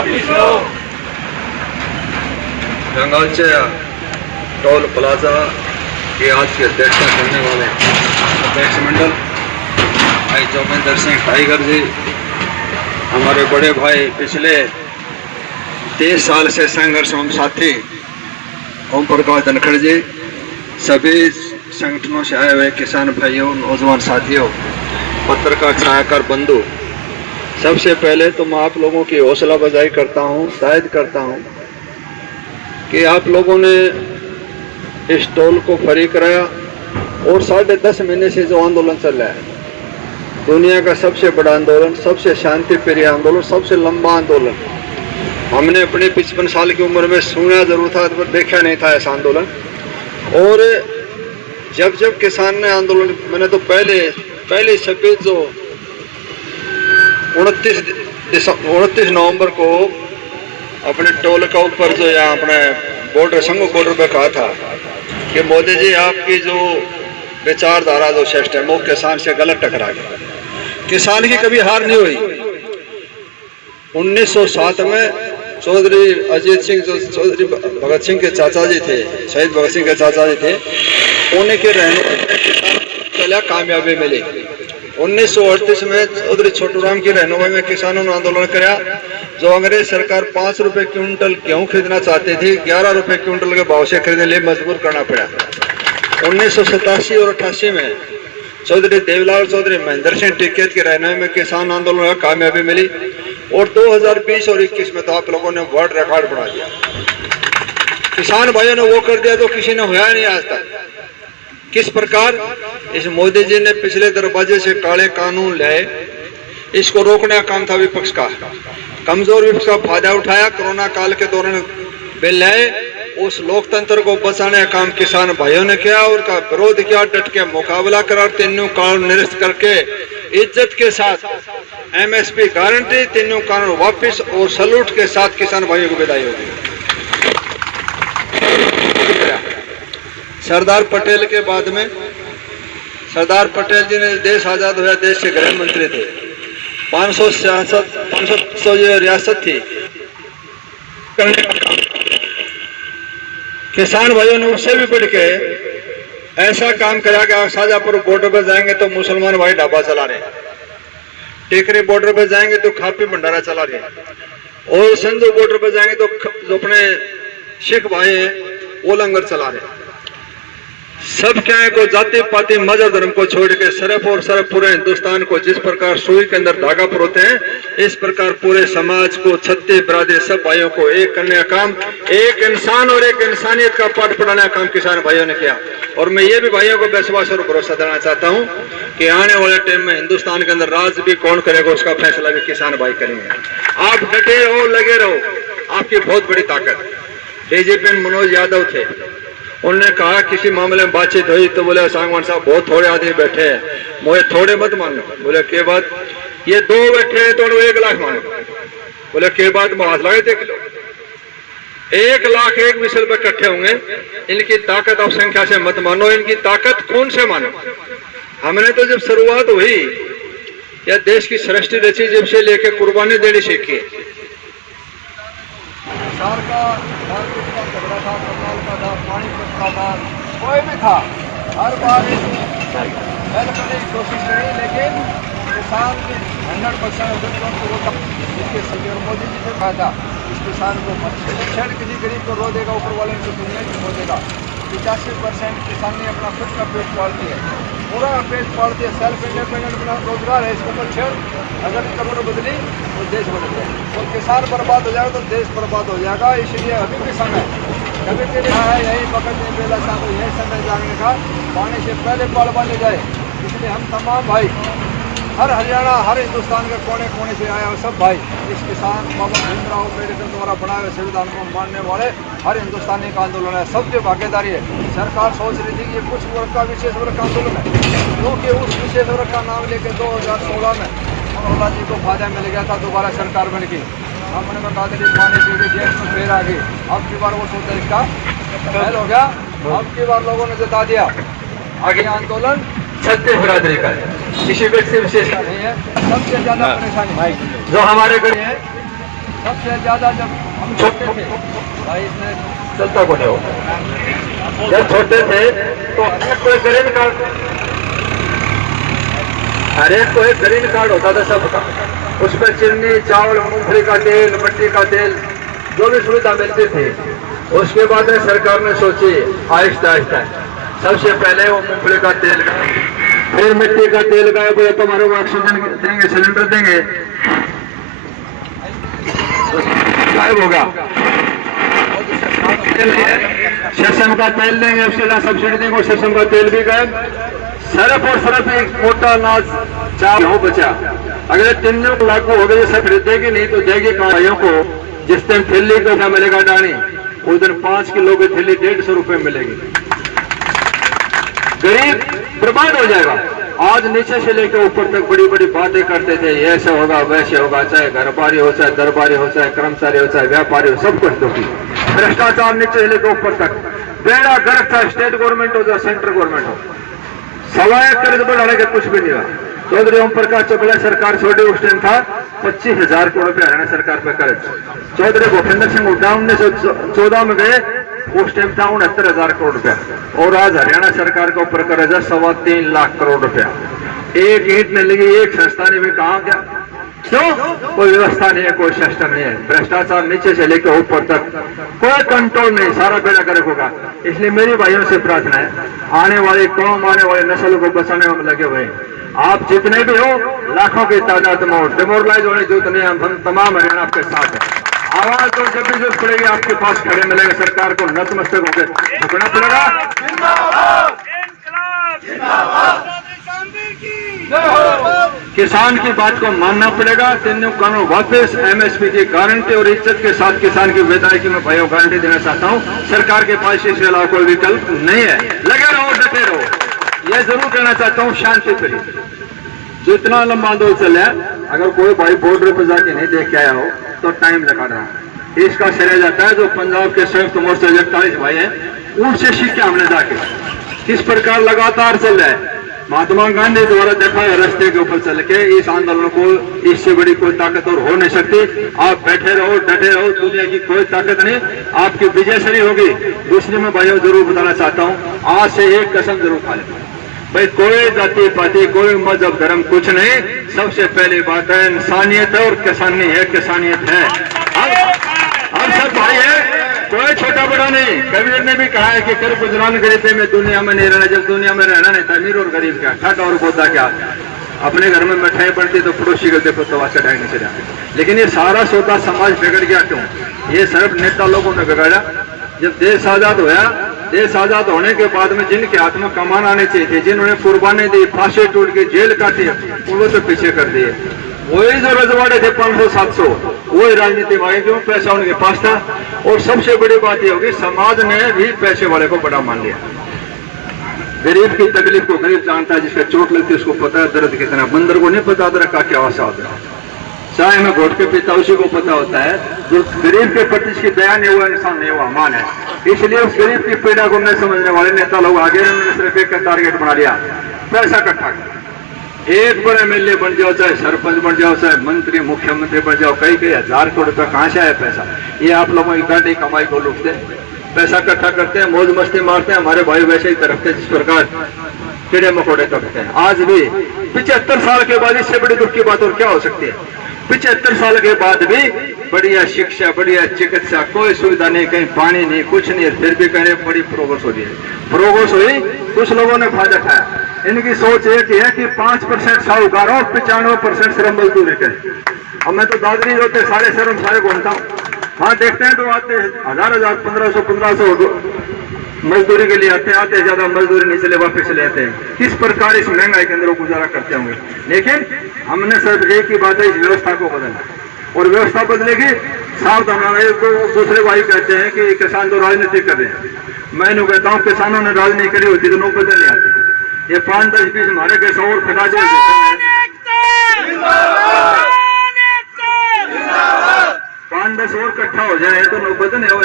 वापिस लो। गंगावचे toll plaza के आज की अध्यक्षता करने वाले अध्यक्ष मंडल भाई जोगिंदर सिंह टाइगर जी, हमारे बड़े भाई पिछले 23 साल से संघर्ष एवं साथी ओम प्रकाश धनखड़ जी, सभी संगठनों से आए हुए किसान भाइयों, नौजवान साथियों, पत्रकार छायाकार बंधु, सबसे पहले तो मैं आप लोगों की हौसला अफजाई करता हूँ, शायद करता हूँ कि आप लोगों ने इस टोल को फ्री कराया और 10.5 महीने से जो आंदोलन चल रहा है, दुनिया का सबसे बड़ा आंदोलन, सबसे शांति प्रिय आंदोलन, सबसे लंबा आंदोलन, हमने अपने 55 साल की उम्र में सुना जरूर था पर देखा नहीं था ऐसा आंदोलन। और जब जब किसान ने आंदोलन, मैंने तो पहले छब्बीस जो 29 नवंबर को अपने टोल का ऊपर जो यहाँ अपने बॉर्डर संघ बॉर्डर पे कहा था कि मोदी जी आपकी जो विचारधारा जो सिस्टम वो किसान से गलत टकरा गया। किसान की कभी हार नहीं हुई। 1907 में चौधरी अजीत सिंह, जो चौधरी भगत सिंह के चाचा जी थे, शहीद भगत सिंह के चाचा जी थे, उन्हीं के रहनुमाई चला कामयाबी मिली। 1938 में चौधरी छोटूराम की रहनुमाई में किसानों ने आंदोलन किया। जो अंग्रेज सरकार 5 रुपए क्विंटल गेहूं खरीदना चाहती थी, 11 रुपए क्विंटल के भाव से खरीदने लिए मजबूर करना पड़ा। 1987 और 88 में चौधरी देवलाल चौधरी महेंद्र सिंह टिकैत की रहनुमाई में किसान आंदोलन में कामयाबी मिली। और 2020 और 21 में तो आप लोगों ने वर्ल्ड रिकॉर्ड बना दिया। किसान भाइयों ने वो कर दिया तो किसी ने हुआ नहीं आज तक। किस प्रकार इस मोदी जी ने पिछले दरवाजे से काले कानून लाए, इसको रोकने का काम था विपक्ष का। कमजोर विपक्ष का फायदा उठाया, कोरोना काल के दौरान बिल लाए, उस लोकतंत्र को बचाने का काम किसान भाइयों ने किया और का विरोध किया, डट के मुकाबला करा, तीनों कानून निरस्त करके इज्जत के साथ MSP गारंटी, तीनों कानून वापस और सलूट के साथ किसान भाइयों को विदाई होगी। सरदार पटेल के बाद में सरदार पटेल जी ने देश आजाद हुआ, देश के गृह मंत्री थे। 500 ये रियासत थी, किसान भाइयों ने उससे भी बढ़ के ऐसा काम करा कि शाहजहांपुर बॉर्डर पर जाएंगे तो मुसलमान भाई ढाबा चला रहे हैं, टेकरी बॉर्डर पर जाएंगे तो खापी भंडारा चला रहे हैं, और संजू बॉर्डर पर जाएंगे तो जो अपने सिख भाई हैं वो लंगर चला रहे हैं। सब क्या है को जाति पाति मजहब धर्म को छोड़ के सिर्फ और सिर्फ पूरे हिंदुस्तान को जिस प्रकार सुई के अंदर धागा परोते हैं, इस प्रकार पूरे समाज को, छत्तीस बरादरी सब भाइयों को एक करने का काम, एक इंसान और एक इंसानियत का पाठ पढ़ाने का काम किसान भाइयों ने किया। और मैं ये भी भाइयों को विश्वास और भरोसा देना चाहता हूँ कि आने वाले टाइम में हिंदुस्तान के अंदर राज भी कौन करेगा उसका फैसला भी किसान भाई करेंगे। आप डटे रहो, लगे रहो, आपकी बहुत बड़ी ताकत। DGP मनोज यादव थे, उन्होंने कहा किसी मामले में बातचीत हुई तो बोले सांगवान साहब बहुत थोड़े आदमी बैठे हैं, मुझे थोड़े मत मानो। बोले के बात, ये 2 बैठे हैं तो 1 लाख मानो। बोले के बात में हाथ लगे देख लो, 1 लाख एक विषय पर इकट्ठे होंगे। इनकी ताकत आप संख्या से मत मानो, इनकी ताकत खून से मानो। हमने तो जब शुरुआत हुई या देश की सृष्टि रची जब से लेके कुर्बानी देनी सीखी। कोई भी था, हर बार हेल्प करने की कोशिश करी, लेकिन किसान 100% जिसके सभी मोदी जी से कहा था इस किसान को क्षण किसी गरीब को रो देगा, ऊपर वाले को दुनिया की रो देगा। 85% किसान ने अपना खुद का पेट पालती है, पूरा पेट पालती है, सेल्फ इंडिपेंडेंट अपना रोजगार है। इसके ऊपर क्षण अगर करोड़ बदली तो देश बदल जाए, और किसान बर्बाद हो जाएगा तो देश बर्बाद हो जाएगा। इसलिए अभी भी समय कभी के लिए है यही वक्त नहीं पहला शाम यही समय जागने का, पानी से पहले बाढ़ बांधे जाए। इसलिए हम तमाम भाई, हर हरियाणा, हर हिंदुस्तान के कोने कोने से आए हुए सब भाई इस किसान बाबा भीमराव अम्बेडकर द्वारा बनाए हुए संविधान को मानने वाले हर हिंदुस्तानी का आंदोलन है, सबकी भागीदारी है। सरकार सोच रही थी कि ये कुछ वर्ग का विशेष वर्ग का आंदोलन है, क्योंकि उस विशेष वर्ग का नाम लेकर 2016 में मनोहर लाल जी को फायदा मिल गया था, दोबारा सरकार बन गई। हमने बता दें पानी पी के गैस में फिर आ गई। अब की बार वो सोचा इसका फैल हो गया, अब की बार लोगों ने जता दिया आगे आंदोलन छत्तीस बिरादरी का है, किसी व्यक्ति विशेष का नहीं है। सबसे ज्यादा परेशानी जो हमारे घर है सबसे ज्यादा जब हम छोटे थे भाई इसने चलता को नहीं हो। जब छोटे थे तो हर एक को एक ग्रीन कार्ड होता था सबका, उस पर चीनी, चावल, मूंगफली का तेल, मिट्टी का तेल, जो भी सुविधा मिलती थी। उसके बाद में सरकार ने सोची आहिस्ता आहिस्ता सबसे पहले वो मूंगफली का तेल का, फिर मिट्टी का तेल का, बोले तुम्हारे को ऑक्सीजन देंगे, सिलेंडर देंगे, गायब होगा। सरसों का तेल देंगे, उसके बाद सब्सिडी देंगे, सरसों का तेल भी गायब। सिर्फ और सिर्फ एक मोटा अनाज चावल हो बचा। अगर 3 दिनों को लागू हो गए सब देगी नहीं तो देगी भाइयों को। जिस दिन थैली का मिलेगा डाणी, उस दिन 5 किलो की थैली 150 रुपए मिलेगी। गरीब बर्बाद हो जाएगा। आज नीचे से लेकर ऊपर तक बड़ी बड़ी बातें करते थे, ऐसे होगा वैसे होगा, चाहे घरबारी हो, चाहे दरबारी हो, चाहे कर्मचारी हो, चाहे व्यापारी हो, सब कुछ दुखी। भ्रष्टाचार नीचे से लेकर ऊपर तक बेड़ा गर्क था, स्टेट गवर्नमेंट हो या सेंट्रल गवर्नमेंट हो। सवाए कर्ज बढ़ाने का कुछ भी नहीं हुआ। चौधरी ओम प्रकाश चौधरी सरकार छोड़ी उस टाइम था 25,000 करोड़ रुपया हरियाणा सरकार पे कर्ज। चौधरी भूपेंद्र सिंह हुड्डा 1914 में गए, उस टाइम था 69,000 करोड़ रुपया। और आज हरियाणा सरकार के ऊपर कर्ज है 3.25 लाख करोड़ रुपया। एक ईंट नहीं लगी, एक संस्था नहीं भी, कहा क्या? क्यों? कोई व्यवस्था नहीं है, कोई सिस्टम नहीं है। भ्रष्टाचार नीचे से लेकर ऊपर तक कोई कंट्रोल नहीं, सारा बेड़ा गर्क होगा। इसलिए मेरी भाइयों से प्रार्थना है, आने वाली कौम, आने वाली नस्ल को बचाने में लगे हुए हैं। आप जितने भी हो, लाखों की तादाद में हो, डिमोरलाइज होने जो नहीं, हम तमाम हरियाणा आपके साथ है। आवाज तो जब भी जरूरत पड़ेगी आपके पास खड़े मिलेंगे। सरकार को नतमस्तक होकर झुकना पड़ेगा। किसान की बात को मानना पड़ेगा। 3 कानून वापस, MSP की गारंटी और इज्जत के साथ किसान की विदाई की मैं भाइयों गारंटी देना चाहता हूँ। सरकार के पास इसके अलावा कोई विकल्प नहीं है। लगे रहो, डटे रहो। यह जरूर कहना चाहता हूँ, शांति प्रिय। जितना लंबा आंदोलन चले, अगर कोई भाई बॉर्डर पर जाके नहीं देख के आया हो तो टाइम लगा रहा है। इसका श्रेय जाता है जो पंजाब के संयुक्त मोर्चा 41 भाई है, उनसे सीखे हमने जाके किस प्रकार लगातार चल रहा है। महात्मा गांधी द्वारा देखा है रास्ते के ऊपर चल के इस आंदोलन को, इससे बड़ी कोई ताकत और हो नहीं सकती। आप बैठे रहो, डटे रहो, दुनिया की कोई ताकत नहीं, आपकी विजय शरी होगी। दूसरे में भाइयों जरूर बताना चाहता हूँ, आज से एक कसम जरूर खा लें भाई, कोई जाति पाति, कोई मजहब धर्म कुछ नहीं। सबसे पहली बात है इंसानियत है और किसानी है, किसानियत है। हम सब भाई है, कोई छोटा बड़ा नहीं। कबीर ने भी कहा है कि कर गुजरान गरीबी में दुनिया में नहीं रहना। जब दुनिया में रहना नहीं था, अमीर और गरीब क्या, ठग और बोधा क्या। अपने घर में मिठाई पड़ती तो पड़ोसी को देखो तो चढ़ाई नहीं चढ़ा। लेकिन ये सारा सौदा समाज बिगड़ गया। क्यों? ये सिर्फ नेता लोगों ने बिगाड़ा। जब देश आजाद हुआ, देश आजाद होने के बाद में जिनके हाथ में कमान आने चाहिए थे, जिन्होंने कुर्बानी दी, फांसी टूट के जेल काटी, उनको तो पीछे कर दिए। वही जो रजवाड़े थे 500-700, वही राजनीति में क्यों? पैसा उनके पास था। और सबसे बड़ी बात यह होगी, समाज ने भी पैसे वाले को बड़ा मान लिया। गरीब की तकलीफ को गरीब जानता है, जिसका चोट लगती है उसको पता है दर्द कितना। बंदर को नहीं पता दर्द का क्या आशा होता है। चाहे मैं घोट के पीता, उसी को पता होता है। जो गरीब के प्रति इसकी दया नहीं हुआ, इंसान नहीं हुआ, मान है। इसलिए उस गरीब की पीड़ा को न समझने वाले नेता लोग आगे, उन्होंने सिर्फ एक का टारगेट बना लिया, पैसा इकट्ठा। एक बड़े MLA बन जाओ, चाहे सरपंच बन जाओ, चाहे मंत्री मुख्यमंत्री बन जाओ, कई 1000 करोड़ रुपया कहाँ से आया पैसा? ये आप लोगों की गाड़ी कमाई को लूटते, पैसा इकट्ठा करते हैं, मौज मस्ती मारते हैं। हमारे भाई वैसे ही तरफते जिस प्रकार कीड़े मकोड़े करते हैं। आज भी 75 साल के बाद इससे बड़ी दुख की बात और क्या हो सकती है? 75 साल के बाद भी बढ़िया शिक्षा, बढ़िया चिकित्सा, कोई सुविधा नहीं, कहीं पानी नहीं, कुछ नहीं, फिर भी कह रहे बड़ी प्रोग्रेस हो रही है। प्रोग्रेस हुई, कुछ लोगों ने फायदा उठाया। इनकी सोच एक ही है कि 5% साहूकारों और 95% श्रम मजदूरी करें। अब मैं तो दादरी होते सारे श्रम सारे घूमता हूँ, वहाँ देखते हैं तो आते 1000-1000, 1500 मजदूरी के लिए आते ज्यादा मजदूरी नहीं चले वापस चले आते हैं। किस प्रकार इस महंगाई के अंदर गुजारा करते होंगे। लेकिन हमने सिर्फ एक ही बात है, इस व्यवस्था को बदलना, और व्यवस्था बदलेगी सावधान। दूसरे भाई कहते हैं कि किसान तो राजनीति कर रहे हैं। मैं नहीं कहता हूँ किसानों ने राजनीति करी होती तो नौबत नहीं आती। ये 5-10-20 हमारे कैसा और खड़ा जाए, 5-10 और इकट्ठा हो जाए तो नौबत नहीं हो।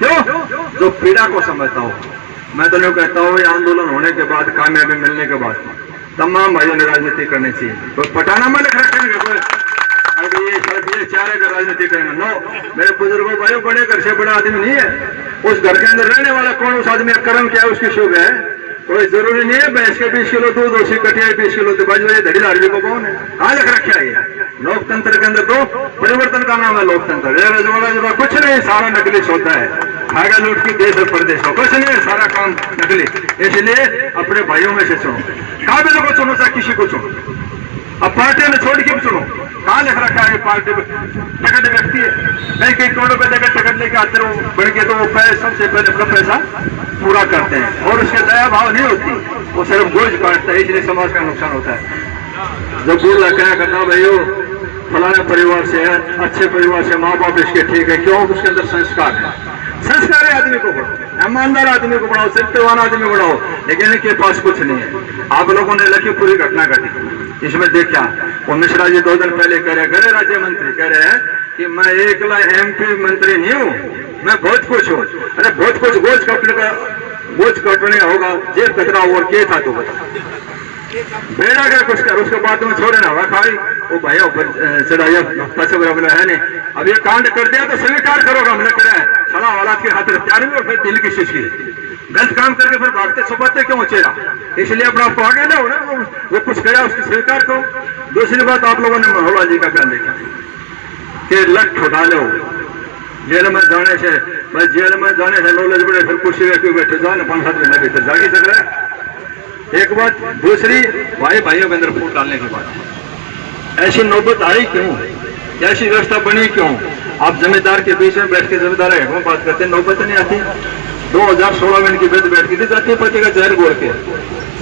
क्यों? जो पीड़ा को समझता हूँ। मैं तो नहीं कहता हूँ, ये आंदोलन होने के बाद, कामयाबी मिलने के बाद तमाम भाइयों ने राजनीति करनी चाहिए। तो पटाना में लिख रखेंगे कोई अभी ये शायद ये चारे का राजनीति करना नो, मेरे बुजुर्गों भाइयों, बड़े घर से बड़ा आदमी नहीं है। उस घर के अंदर रहने वाला कौन उस आदमी का कर्म क्या है, उसकी शुभ है। कोई जरूरी नहीं है भैंस के 20 किलो दूध, उसी कटिया 20 किलो बाजू वाले धड़ीदार भी को कौन है, कहाँ लिख रखा है ये? लोकतंत्र के अंदर तो परिवर्तन का नाम है लोकतंत्र। रजवाड़ा कुछ नहीं, सारा नकली होता है, खाएगा लूट की देश और प्रदेश को, कुछ नहीं, सारा काम नकली। इसलिए अपने भाइयों में से चुनो, काबिल को चुनो चाहे किसी को चुनो, अब पार्टी में छोड़ के भी चुनो। कहाँ लिख रखा है पार्टी टिकट व्यक्ति है, कई कई करोड़ों रुपए देकर टिकट लेके आते रहो बढ़ के, तो वो सबसे पहले अपना पैसा पूरा करते हैं और उसके दया भाव नहीं होती, वो सिर्फ गोज काटता है, इसलिए समाज का नुकसान होता है। जो बूढ़ा क्या करता भाइयों, फलाने परिवार से है, अच्छे परिवार से, माँ बाप इसके ठीक है, क्यों? उसके अंदर संस्कार है। संस्कार है, आदमी को बढ़ाओ, ईमानदार आदमी को बढ़ाओ, सत्यवान आदमी को बढ़ाओ, लेकिन इनके पास कुछ नहीं है। आप लोगों ने लखीमपुर की घटना घटी, इसमें देखा वो मिश्रा जी 2 दिन पहले कह रहे, गृह राज्य मंत्री कह रहे हैं कि मैं एकला MP मंत्री नहीं हूँ, मैं बहुत कुछ हूँ। अरे बहुत कुछ गोज कटने होगा, जेब कचरा और क्या था तो बता, बेड़ा क्या कुछ कर, उसके बाद में छोड़े ना हुआ खाई वो भैया ऊपर चढ़ाइया पैसे बराबर है नहीं। अब ये कांड कर दिया तो स्वीकार करोगा, हमने करा है सला औलाद के खातिर प्यार में, और फिर दिल की शीश की गलत काम करके फिर भागते छुपाते क्यों चेहरा, इसलिए अपना आपको आगे ना वो कुछ गया उसकी स्वीकार करो। दूसरी बात, आप लोगों ने महोबा जी का बयान देखा कि लठ उठा लो जेल में जाने से, भाई जेल में जाने से नॉलेज बढ़े, फिर कुर्सी में क्यों बैठे जाने 5-7 महीने भीतर जागी सक रहा है। एक बात, दूसरी भाइयों के अंदर फूट डालने की बात, ऐसी नौबत आई क्यों, ऐसी व्यवस्था बनी क्यों? आप जमींदार के बीच में बैठ के जमींदार है बात करते, नौबत नहीं आती। 2016 में इनकी बेद बैठ गई जाति पाति का जहर घोल के,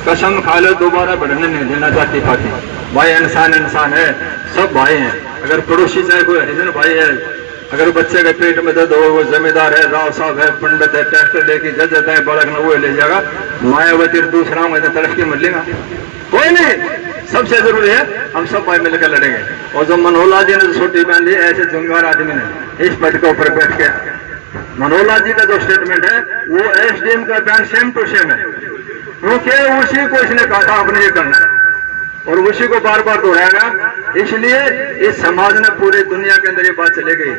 कसम खा लो दोबारा बढ़ने नहीं देना जाति पाति। भाई इंसान है, सब भाई हैं। अगर पड़ोसी चाहे कोई हरिजन भाई है, अगर बच्चे के पेट में दर्द हो वो जमींदार है, राव साहब है, पंडित है, ट्रैक्टर लेके जज जाता है, बालक ना वो ले जाएगा, मायावती दूसरा में तड़फ के मिल लेगा, कोई नहीं। सबसे जरूरी है हम सब भाई मिलकर लड़ेंगे। और जो मनोहर जी ने छोटी बहन ली, ऐसे जिम्मेवार आदमी ने इस पद के ऊपर बैठ के, मनोहर जी का जो स्टेटमेंट है वो SDM का बयान सेम टू सेम है, क्योंकि उसी को इसने कहा था आपने ये करना है और उसी को बार बार दोहराएगा। इसलिए इस समाज ने पूरी दुनिया के अंदर ये बात चले गई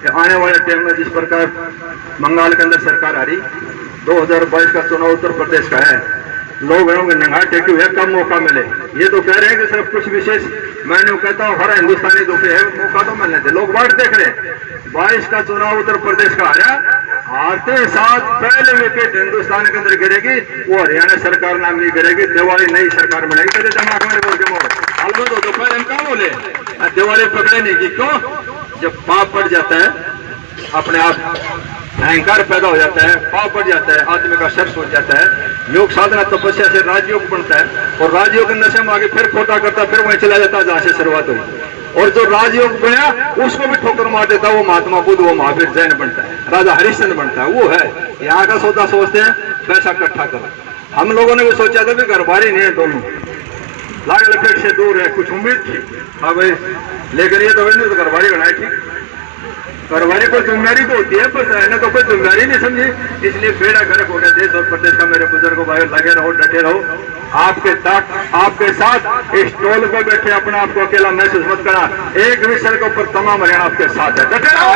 कि आने वाले टाइम में जिस प्रकार बंगाल के अंदर सरकार आ रही, 2022 का चुनाव उत्तर प्रदेश का है, लोग नंगा टेके हुए कम मौका मिले। ये तो कह रहे हैं कि सिर्फ कुछ विशेष, मैंने कहता हूँ हर हिंदुस्तानी दुखी है, मौका तो मिलने थे, लोग बात देख रहे। 22 का चुनाव उत्तर प्रदेश का आया, आते साथ पहले विकेट हिंदुस्तान के अंदर गिरेगी, वो हरियाणा सरकार नाम नहीं गिरेगी, दिवाली नई सरकार बनेगी। पहले दिमाग में बोल के अलग तो पहले हम कहाँ बोले दिवाली पकड़े नहीं की, क्यों? जब पाप पड़ जाता है, अपने आप अहंकार पैदा हो जाता है, पाप पड़ जाता है, आदमी का शर्त हो जाता है, योग साधना तपस्या से राजयोग बनता है, और राजयोग के नशे में आगे फिर खोटा करता, फिर वहीं चला जाता है जहां से शुरुआत हुई। और जो राजयोग बना उसको भी ठोकर मार देता है, वो महात्मा बुद्ध, वो महावीर जैन बनता है, राजा हरिश्चंद्र बनता है। वो है यहाँ का सौदा सोचते हैं पैसा इकट्ठा करो। हम लोगों ने भी सोचा था कि घरबारी नहीं है, दोनों लाग लपेट से दूर है, कुछ उम्मीद थी। हाँ भाई, लेकिन ये तो नहीं तो घरबारी बनाई थी। घरबारी को जिम्मेदारी तो होती है, पर रहने तो कोई जिम्मेदारी नहीं समझी, इसलिए बेड़ा गर्क हो गया देश और प्रदेश का। मेरे बुजुर्गों भाई लगे रहो, डटे रहो, आपके साथ इस टोल पर बैठे अपने आप को अकेला महसूस मत करा, एक विषय के ऊपर तमाम हरियाणा आपके साथ है। डटे रहो,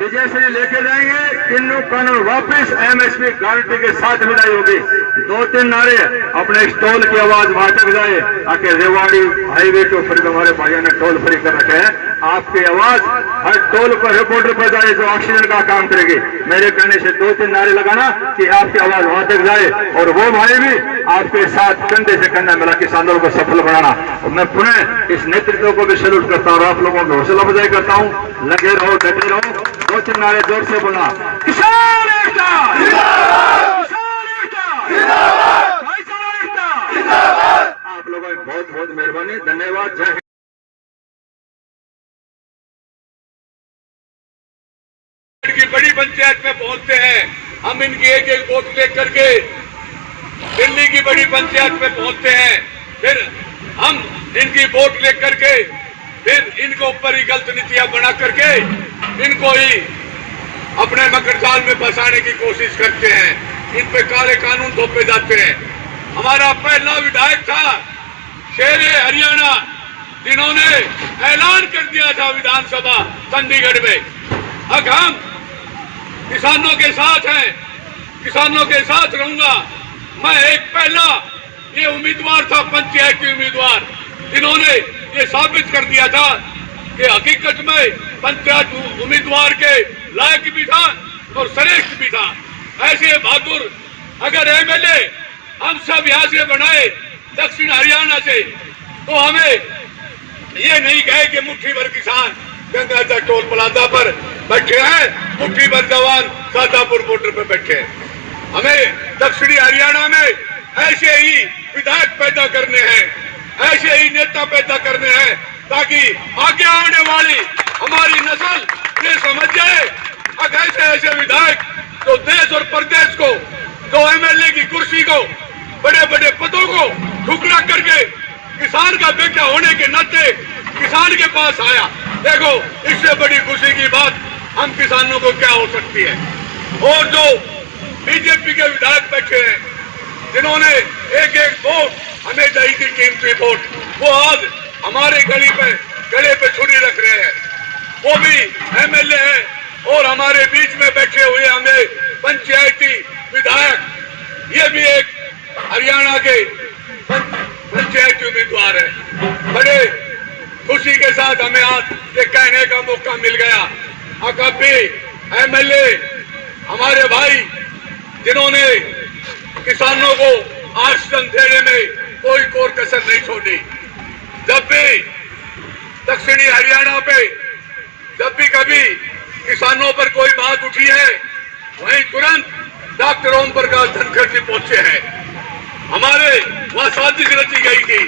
विजयश्री लेके जाएंगे, तीनों कानून वापिस, MSP गारंटी के साथ विदाई होगी। 2-3 नारे अपने इस टोल की आवाज वहां तक जाए, आके रेवाड़ी हाईवे के ऊपर हमारे भाइयों ने टोल फ्री कर रखे हैं, आपकी आवाज हर टोल पर बॉर्डर पर जाए, जो ऑक्सीजन का काम करेगी। मेरे कहने से 2-3 नारे लगाना कि आपकी आवाज वहां तक जाए, और वो भाई भी आपके साथ कंधे से कंधा मिला के इस आंदोलन को सफल बनाना। और मैं पुनः इस नेतृत्व को भी सैल्यूट करता हूँ, आप लोगों की हौसला अफजाई करता हूँ। लगे रहो, डटे रहो, 2-3 नारे जोर से बोला, किसान एकता, आप लोगों की बहुत बहुत मेहरबानी, धन्यवाद, जय हिंद। की बड़ी पंचायत में पहुंचते हैं, हम इनकी एक एक वोट लेकर के दिल्ली की बड़ी पंचायत में पहुंचते हैं, फिर हम इनकी वोट लेकर के फिर इनको ऊपर ही गलत नीतियां बना करके इनको ही अपने मकड़जाल में फंसाने की कोशिश करते हैं। इन पे काले कानून थोपे जाते हैं। हमारा पहला विधायक था शेर हरियाणा, जिन्होंने ऐलान कर दिया था विधानसभा चंडीगढ़ में, अब हम किसानों के साथ हैं, किसानों के साथ रहूंगा। मैं एक पहला ये उम्मीदवार था, पंचायती उम्मीदवार, जिन्होंने ये साबित कर दिया था कि हकीकत में पंचायत उम्मीदवार के लायक भी था और श्रेष्ठ भी था। ऐसे बहादुर अगर एमएलए हम सब यहाँ से बनाए दक्षिण हरियाणा से, तो हमें ये नहीं कहे कि मुट्ठी भर किसान गंगा टोल प्लाजा पर बैठे हैं, मुट्ठी भर जवान शाजापुर बॉर्डर पर बैठे हैं। हमें दक्षिणी हरियाणा में ऐसे ही विधायक पैदा करने हैं, ऐसे ही नेता पैदा करने हैं, ताकि आगे आने वाली हमारी नस्ल ये समझ जाए कि ऐसे ऐसे विधायक जो देश और प्रदेश को, जो एमएलए की कुर्सी को, बड़े बड़े पदों को ठुकरा करके किसान का बेटा होने के नाते किसान के पास आया। देखो, इससे बड़ी खुशी की बात हम किसानों को क्या हो सकती है। और जो बीजेपी के विधायक बैठे हैं, जिन्होंने एक एक वोट हमें दी थी, कीमती वोट, वो आज हमारे गले पे छुरी रख रहे हैं। वो भी एमएलए हैं और हमारे बीच में बैठे हुए हमें पंचायती विधायक, ये भी एक हरियाणा के पंचायती उम्मीदवार है। बड़े खुशी के साथ हमें आज ये कहने का मौका मिल गया, कभी एमएलए हमारे भाई, जिन्होंने किसानों को आश्वासन देने में कोई कोर कसर नहीं छोड़ी। जब भी दक्षिणी हरियाणा पे जब भी कभी किसानों पर कोई बात उठी है, वहीं तुरंत डॉक्टर ओम प्रकाश धनखड़ जी पहुंचे हैं। हमारे वहां साजिश रची गई थी